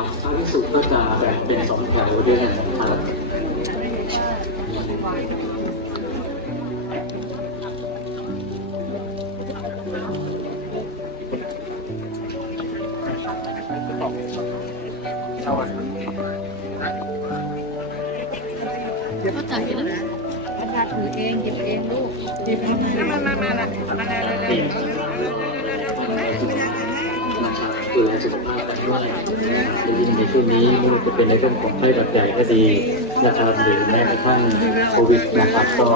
นะครับพระภิกษุก็จะแบ่งเป็นสองแถวด้วยกันครับก็จับอยู่นะอาจารย์ถือเองหยิบเองลูกหยิบมามามามามาเร็วเดูแลสุขภาพกันด้วยในช่วงนี้ไม่ว่าจะเป็นในเรื่องของไข้หวัดใหญ่ก็ดีนะครับหรือแม้กระทั่งโควิดนะครับ ก็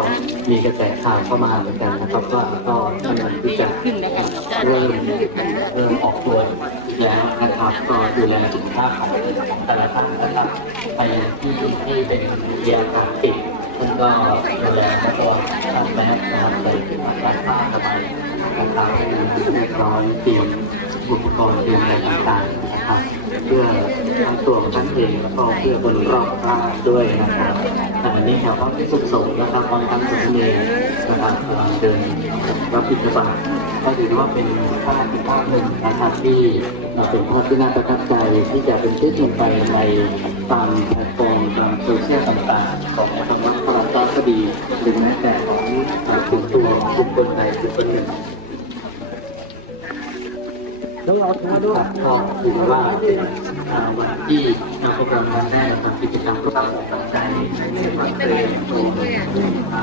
มีกระแสข่าวเข้ามาเหมือนกันนะครับว่าก็กำลังที่จะเริ่มเริ่มออกตัวแล้วนะครับ ก็ดูแลสุขภาพของแต่ละท่านนะครับไปที่ที่เป็นยนการปิดท่านก็ดูแลตัวทำแมสนะครับใส่ถุงมือผ้าสบายนะครับเรียบร้อยเตรียม อุปกรณ์เตรียมอะไรต่างๆนะครับเพื่อตัวท่านเองแล้วก็เพื่อคนรอบข้างด้วยนะครับแต่อันนี้ครับก็ที่สุขสงนะครับตอนทั้งสมเด็จนะครับเดินรับบิณฑบก็ถือว่าเป็นภาพอีกภาพหนึ่งนะครับที่เป็นภาพที่น่าประทับใจที่จะเป็นที่ลงไปในตามแพลตฟอร์มตามโซเชียลต่างๆ ของทางวัดพระรามเก้าก็ดีหรือแม้แต่ของเอ่อกลุ่มตัวบุคคลใดบุคคลหนึ่ง ด้วยก็ว่าวันที่เราประกอบวันแรกทำกิจกรรมร่วมกันใจในวันเกิดของอ่า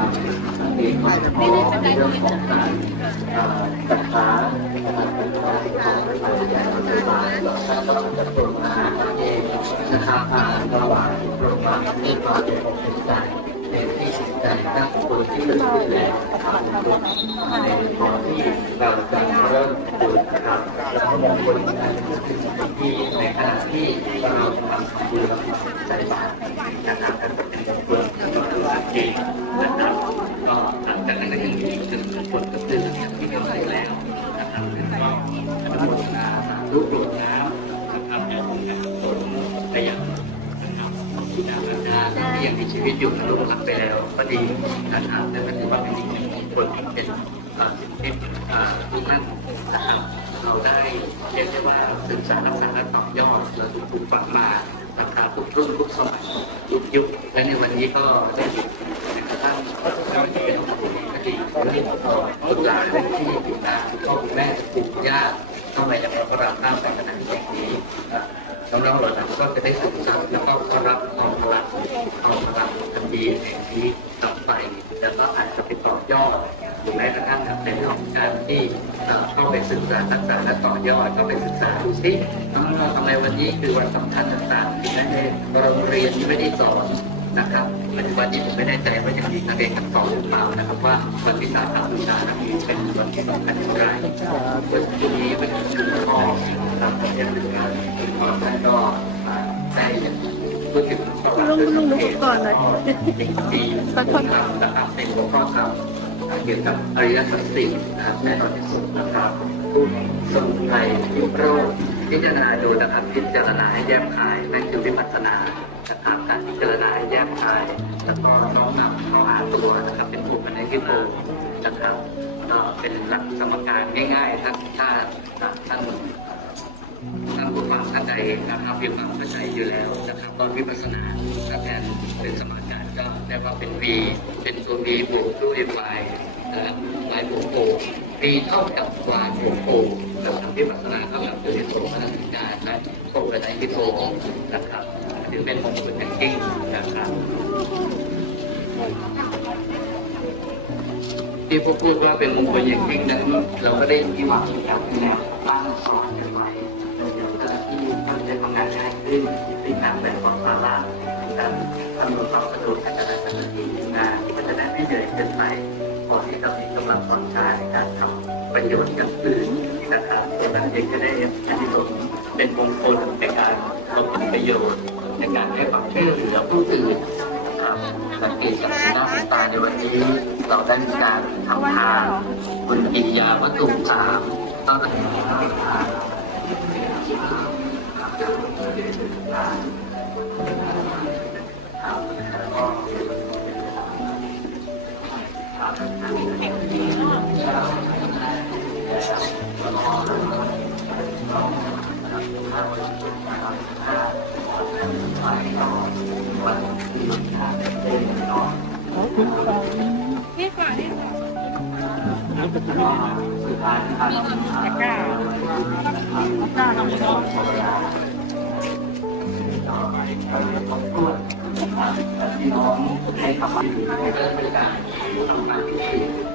เอกของในเรื่องของการศรัทธานะครับเป็นของของพระเจ้าพระบาทแล้วก็จะตรงมาเองนะครับอ่าระหว่างโรงพยาบาลที่มาเป็นของเป็นใจ สินใจตั้งคนที่เป็นแลนะครับในตอนที่เราจะเริ่มดูนะครับแล้วก็มองคนที่ในขณะที่เราทำบุญใส่บาตรนะครับเป็นคนที่นะครับก็หลังจากนั้นก็ยังมีอีกหนึ่งคนก็คือที่เราได้แล้วนะครับก็อนุโมทนาสาธุกรวดน้ ชีวิตอยู่และล่วงลับไปแล้ว ก็ดีนะครับแต่ก็ถือว่าเป็นอีกหนึ่งคนที่เป็นสิ่งที่อ่าทุกท่านนะครับเราได้เรียกได้ว่าศึกษารักษาและต่อยอดเราถูกปลูกฝังมานะครับทุกรุ่นทุกสมัยทุกยุคและในวันนี้ก็ได้หยุดแม้กระทั่งไม่ว่าจะเป็นองค์ปู่ก็ดีเรื่อลูกหลานที่อยู่ตามพ่อคุณแม่ปู่ย่าเข้ามย่างราก็รับทราบในขณะนี้น้องๆเราทั้งก็จะได้ศึกษาแล้วก็รับความพลั ก็อาจจะไปต่อยอดหรือแม้กระทั่งเป็นของการที่เอ่อเข้าไปศึกษาทักษะและต่อยอดก็ไปศึกษาดูซิน้องๆทำไมวันนี้คือวันสำคัญต่างๆที่ในโรงเรียนที่ไม่ได้สอนนะครับปัจจุบันนี้ผมไม่แน่ใจว่ายังมีนักเรียนกันต่อหรือเปล่านะครับว่าวันวิสาขบูชานั้นมีเป็นวันที่สำคัญอย่างไรวันพรุ่งนี้เป็นวันพ่อนะครับผมยังเป็นงานคุณพ่อท่านก็ ลุงลุงลุกก่อนเลยสิ่งที่ผมนะครับในหัวข้อธรรมเกี่ยวกับอริยสัจสี่นะครับแน่นอนที่สุดนะครับผู้สมุทัยยุโรคพิจารณาดูนะครับพิจารณาให้แยบคายนั่นคือวิปัสสนานะครับการพิจารณาให้แยบคายแล้วก็น้อมนำเข้าหาตัวนะครับ เป็นภูมิปัญญาที่โบนะครับเป็นหลักสมการง่ายๆถ้าถ้าถ้าท่าน ท่านผู้ฟังท่านใดนะครับมีความเข้าใจอยู่แล้วนะครับก็วิปัสสนาถ้าแทนเป็นสมาการก็เรียกว่าเป็น V เป็นตัว V บวกด้วย Y นะครับ Y บวกโอ V เท่ากับ Y บวกโอนะครับวิปัสสนาเท่ากับตัวที่โสมนัสการและโสเป็นไอที่โสนะครับถือเป็นมงคลอย่างยิ่งนะครับที่พวกพูดว่าเป็นมงคลอย่างยิ่งนั้นเราก็ได้ที่วาจากแนวตั้งสอนกันไว้านง่ายขึ้นในการแบ่งความสามารถในการทำความสะดวกให้กับเจ้าหน้าที่งานที่ก็จะได้ไม่เหนื่อยเกินไปพอที่จะมีกำลังผ่อนคลายในการทำประโยชน์อย่างอื่นนะครับดังนั้นเองจะได้อันที่สงเป็นมงคลในการบำเพ็ญประโยชน์ในการให้ความช่วยเหลือผู้อื่นนะครับสังเกตจากสีหน้าสีตาในวันนี้เราได้มีการทำทานคุณกิริยาวัตถุสามตอนนั้ นี่ก่อนนี่ก่อนสุดท้ายนตะกร้าตะกร้าทำยังไง พี่น้องให้คำมั่นเริ่มด้วยการทำการที่ดี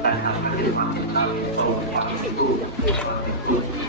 การทำการที่ความเห็นชอบเห็นตรงความเห็นถูกความเห็นถูก